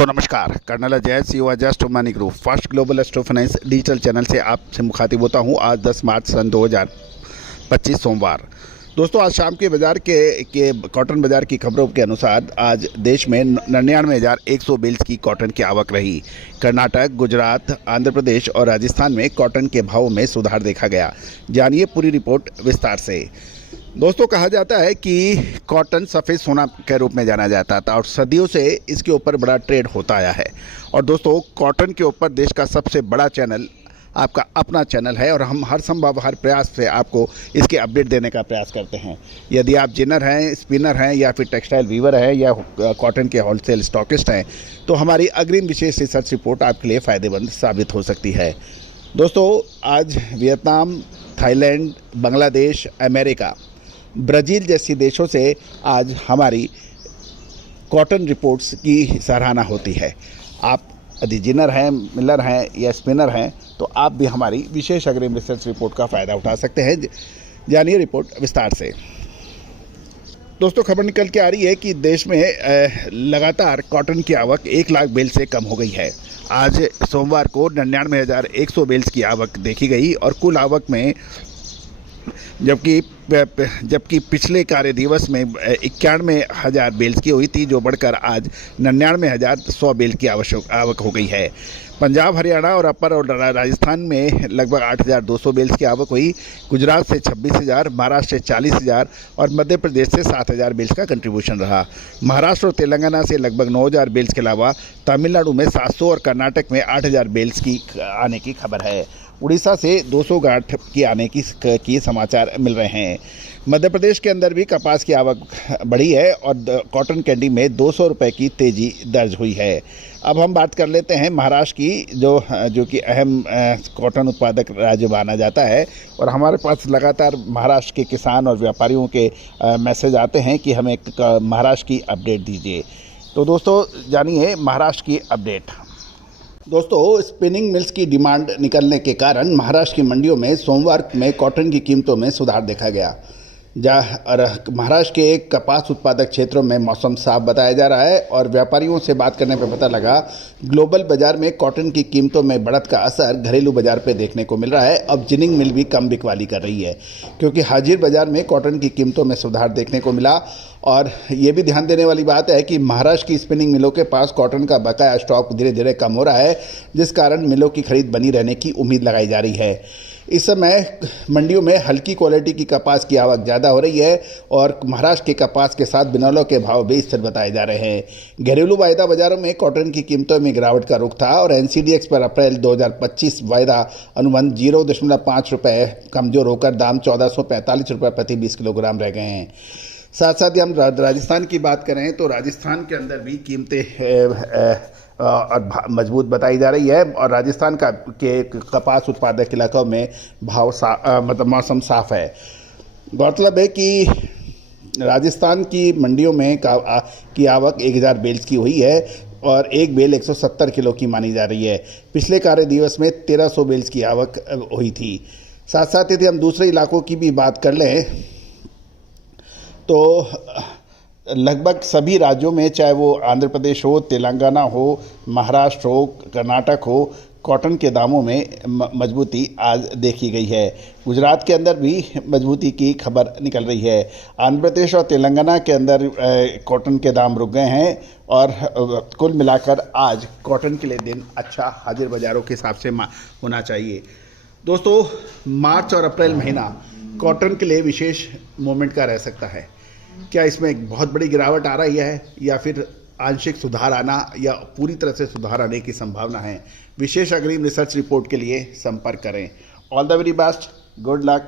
तो नमस्कार, colonel Ajay CEO just money group first global astro finance digital channel से आपसे मुखातिब होता हूं। आज 10 मार्च सन 2025 सोमवार। दोस्तों, आज शाम के बाजार के कॉटन बाजार की खबरों के अनुसार आज देश में 99,100 बेल्स की कॉटन की आवक रही। कर्नाटक, गुजरात, आंध्र प्रदेश और राजस्थान में कॉटन के भावों में सुधार देखा गया। जानिए पूरी रिपोर्ट विस्तार से। दोस्तों, कहा जाता है कि कॉटन सफ़ेद सोना के रूप में जाना जाता था और सदियों से इसके ऊपर बड़ा ट्रेड होता आया है। और दोस्तों, कॉटन के ऊपर देश का सबसे बड़ा चैनल आपका अपना चैनल है और हम हर संभव हर प्रयास से आपको इसके अपडेट देने का प्रयास करते हैं। यदि आप जिनर हैं, स्पिनर हैं या फिर टेक्सटाइल वीवर हैं या कॉटन के होलसेल स्टॉकिस्ट हैं, तो हमारी अग्रिम विशेष रिसर्च रिपोर्ट आपके लिए फ़ायदेमंद साबित हो सकती है। दोस्तों, आज Vietnam, Thailand, Bangladesh, America, Brazil जैसी देशों से आज हमारी कॉटन रिपोर्ट्स की सराहना होती है। आप यदि जिनर हैं, मिलर हैं या स्पिनर हैं, तो आप भी हमारी विशेष अग्रिम रिसर्च रिपोर्ट का फ़ायदा उठा सकते हैं। जानिए रिपोर्ट विस्तार से। दोस्तों, खबर निकल के आ रही है कि देश में लगातार कॉटन की आवक 1 लाख बेल से कम हो गई है। आज सोमवार को 99,100 बेल्स की आवक देखी गई और कुल आवक में जबकि पिछले कार्य दिवस में 91,000 बेल्स की हुई थी, जो बढ़कर आज 99,100 बेल की आवक हो गई है। पंजाब, हरियाणा और अपर और राजस्थान में लगभग 8,200 बेल्स की आवक हुई। गुजरात से 26,000, महाराष्ट्र से 40,000 और मध्य प्रदेश से 7,000 बेल्स का कंट्रीब्यूशन रहा। महाराष्ट्र और तेलंगाना से लगभग 9,000 बेल्स के अलावा तमिलनाडु में 700 और कर्नाटक में 8,000 बेल्स की आने की खबर है। उड़ीसा से 200 गांठ की आने की समाचार मिल रहे हैं। मध्य प्रदेश के अंदर भी कपास की आवक बढ़ी है और कॉटन कैंडी में 200 रुपये की तेज़ी दर्ज हुई है। अब हम बात कर लेते हैं महाराष्ट्र की, जो कि अहम कॉटन उत्पादक राज्य माना जाता है। और हमारे पास लगातार महाराष्ट्र के किसान और व्यापारियों के मैसेज आते हैं कि हमें महाराष्ट्र की अपडेट दीजिए। तो दोस्तों, जानिए महाराष्ट्र की अपडेट। दोस्तों, स्पिनिंग मिल्स की डिमांड निकलने के कारण महाराष्ट्र की मंडियों में सोमवार में कॉटन की कीमतों में सुधार देखा गया। महाराष्ट्र के कपास उत्पादक क्षेत्रों में मौसम साफ बताया जा रहा है और व्यापारियों से बात करने पर पता लगा ग्लोबल बाजार में कॉटन की कीमतों में बढ़त का असर घरेलू बाजार पे देखने को मिल रहा है। अब जिनिंग मिल भी कम बिकवाली कर रही है, क्योंकि हाजिर बाजार में कॉटन की कीमतों में सुधार देखने को मिला। और ये भी ध्यान देने वाली बात है कि महाराष्ट्र की स्पिनिंग मिलों के पास कॉटन का बकाया स्टॉक धीरे धीरे कम हो रहा है, जिस कारण मिलों की खरीद बनी रहने की उम्मीद लगाई जा रही है। इस समय मंडियों में हल्की क्वालिटी की कपास की आवक ज़्यादा हो रही है और महाराष्ट्र के कपास के साथ बिनौलों के भाव भी स्थिर बताए जा रहे हैं। घरेलू वायदा बाजारों में कॉटन की कीमतों में गिरावट का रुख था और एनसीडीएक्स पर अप्रैल 2025 वायदा अनुबंध 0.5 रुपये कमजोर होकर दाम 1,445 रुपये प्रति 20 किलोग्राम रह गए हैं। साथ साथ ही हम राजस्थान की बात करें तो राजस्थान के अंदर भी कीमतें मजबूत बताई जा रही है और राजस्थान के कपास उत्पादक इलाकों में मतलब मौसम साफ है। गौरतलब है कि राजस्थान की मंडियों में की आवक 1,000 बेल्स की हुई है और एक बेल 170 किलो की मानी जा रही है। पिछले कार्य दिवस में 1,300 बेल्स की आवक हुई थी। साथ साथ यदि हम दूसरे इलाकों की भी बात कर लें तो लगभग सभी राज्यों में, चाहे वो आंध्र प्रदेश हो, तेलंगाना हो, महाराष्ट्र हो, कर्नाटक हो, कॉटन के दामों में मजबूती आज देखी गई है। गुजरात के अंदर भी मजबूती की खबर निकल रही है। आंध्र प्रदेश और तेलंगाना के अंदर कॉटन के दाम रुक गए हैं और कुल मिलाकर आज कॉटन के लिए दिन अच्छा हाजिर बाज़ारों के हिसाब से होना चाहिए। दोस्तों, मार्च और अप्रैल महीना कॉटन के लिए विशेष मोमेंट का रह सकता है। क्या इसमें एक बहुत बड़ी गिरावट आ रही है या फिर आंशिक सुधार आना या पूरी तरह से सुधार आने की संभावना है? विशेष अग्रिम रिसर्च रिपोर्ट के लिए संपर्क करें। All the very best, good luck.